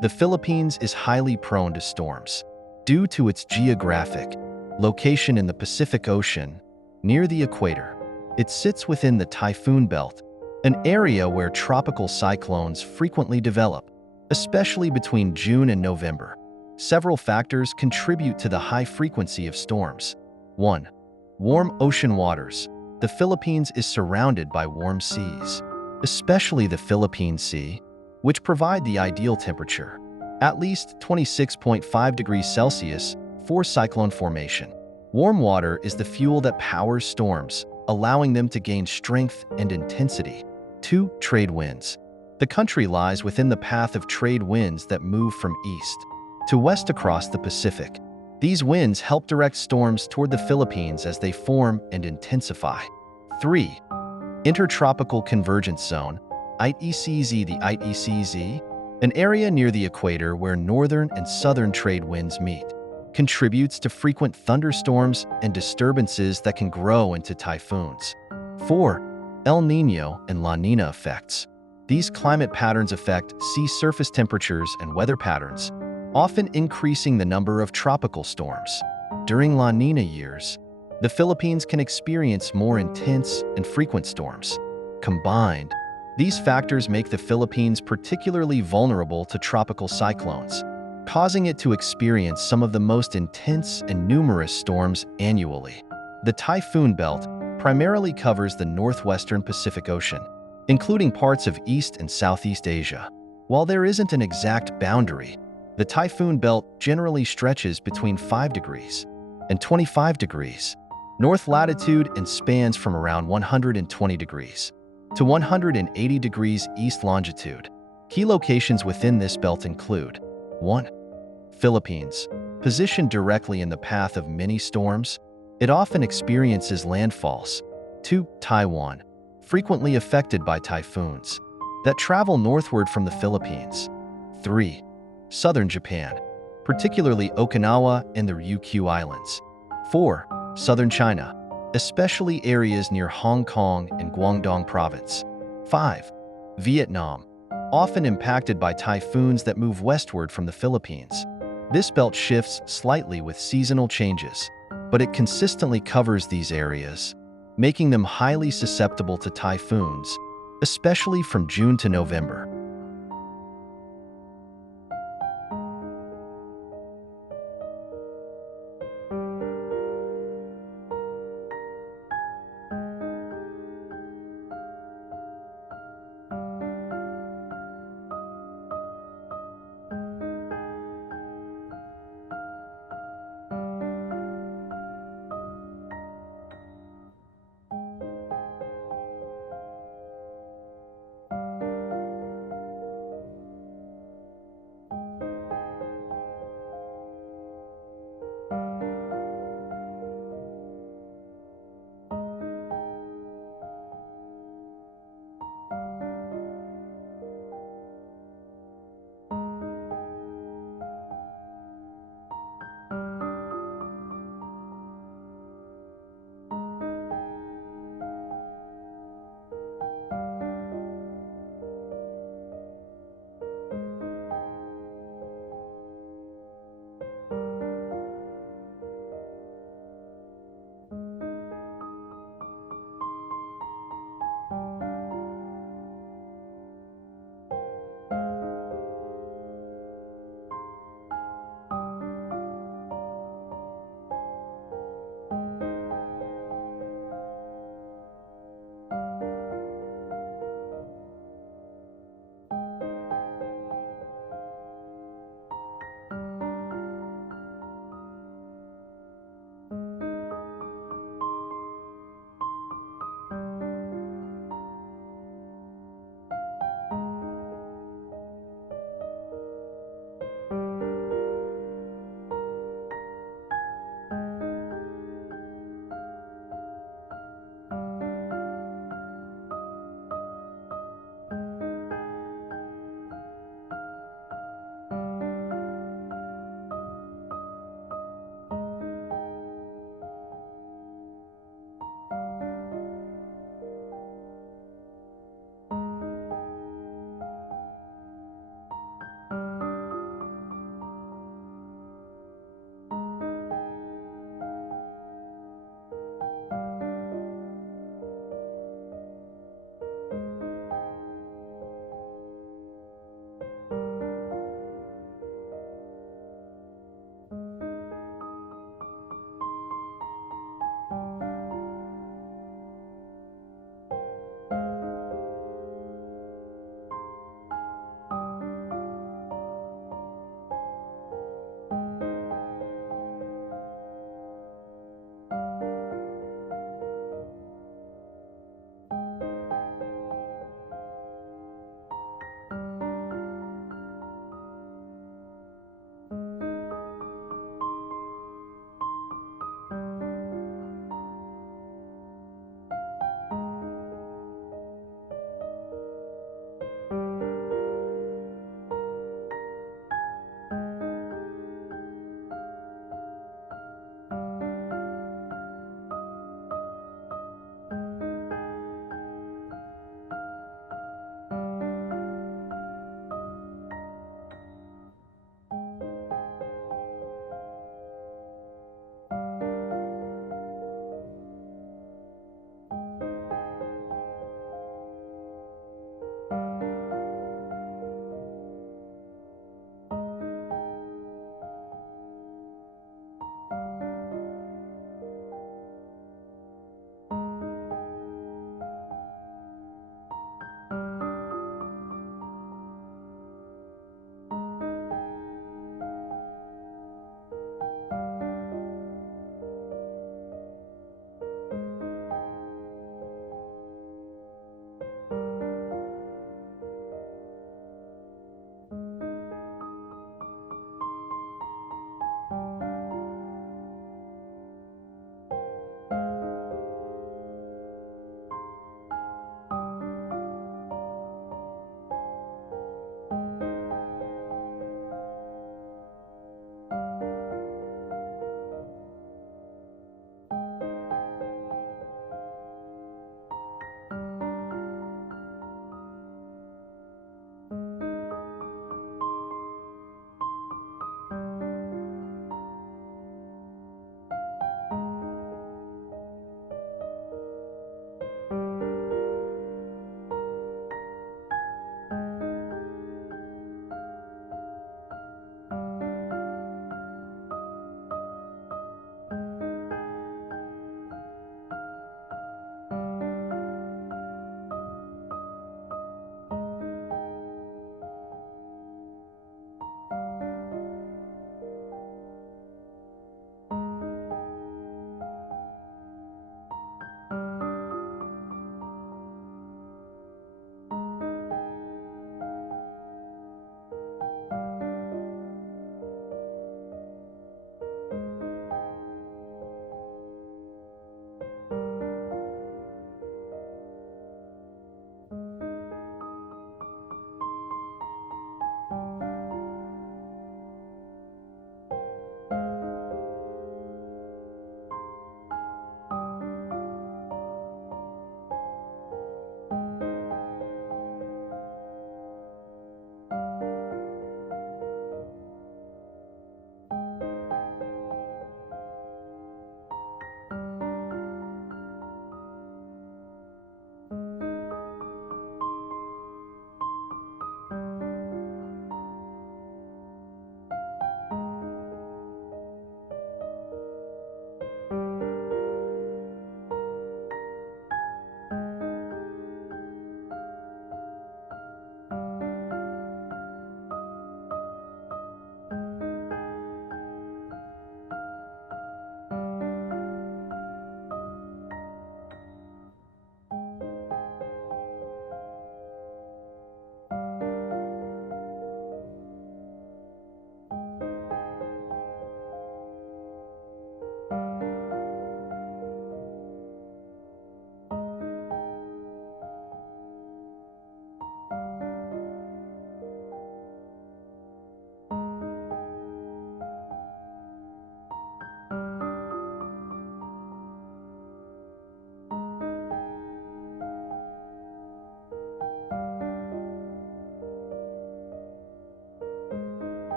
The Philippines is highly prone to storms due to its geographic location in the Pacific Ocean near the equator. It sits within the typhoon belt, an area where tropical cyclones frequently develop, especially between June and November. Several factors contribute to the high frequency of storms. 1. Warm ocean waters. The Philippines is surrounded by warm seas, especially the Philippine Sea, which provide the ideal temperature, at least 26.5 degrees Celsius, for cyclone formation. Warm water is the fuel that powers storms, allowing them to gain strength and intensity. 2. Trade winds. The country lies within the path of trade winds that move from east to west across the Pacific. These winds help direct storms toward the Philippines as they form and intensify. 3. Intertropical Convergence Zone, ITCZ. The ITCZ, an area near the equator where northern and southern trade winds meet, contributes to frequent thunderstorms and disturbances that can grow into typhoons. 4. El Niño and La Niña effects. These climate patterns affect sea surface temperatures and weather patterns, often increasing the number of tropical storms. During La Niña years, the Philippines can experience more intense and frequent storms. Combined, these factors make the Philippines particularly vulnerable to tropical cyclones, causing it to experience some of the most intense and numerous storms annually. The typhoon belt primarily covers the northwestern Pacific Ocean, including parts of East and Southeast Asia. While there isn't an exact boundary, the typhoon belt generally stretches between 5 degrees and 25 degrees north latitude and spans from around 120 degrees to 180 degrees east longitude. Key locations within this belt include: 1. Philippines. Positioned directly in the path of many storms, it often experiences landfalls. 2. Taiwan. Frequently affected by typhoons that travel northward from the Philippines. 3. Southern Japan, particularly Okinawa and the Ryukyu Islands. 4. Southern China, especially areas near Hong Kong and Guangdong Province. 5. Vietnam, often impacted by typhoons that move westward from the Philippines. This belt shifts slightly with seasonal changes, but it consistently covers these areas, making them highly susceptible to typhoons, especially from June to November.